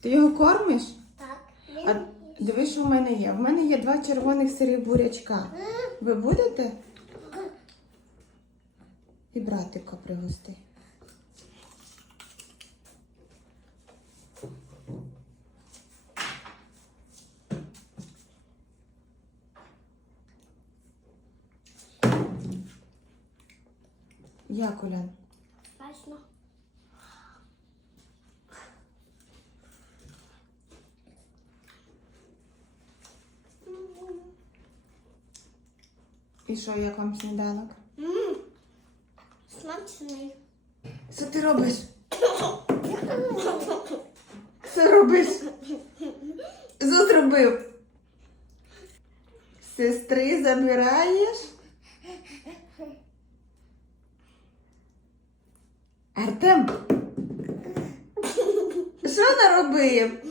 Ти його кормиш? Так. А дивись, що в мене є. В мене є два червоних сирів бурячка. Ви будете? І братика пригости. Як, Олян? Смачно. І що, як вам сніданок? Ммм. Смачний. Що ти робиш? Що робиш? Що зробив? Сестри забираєш? Артем? Що наробив?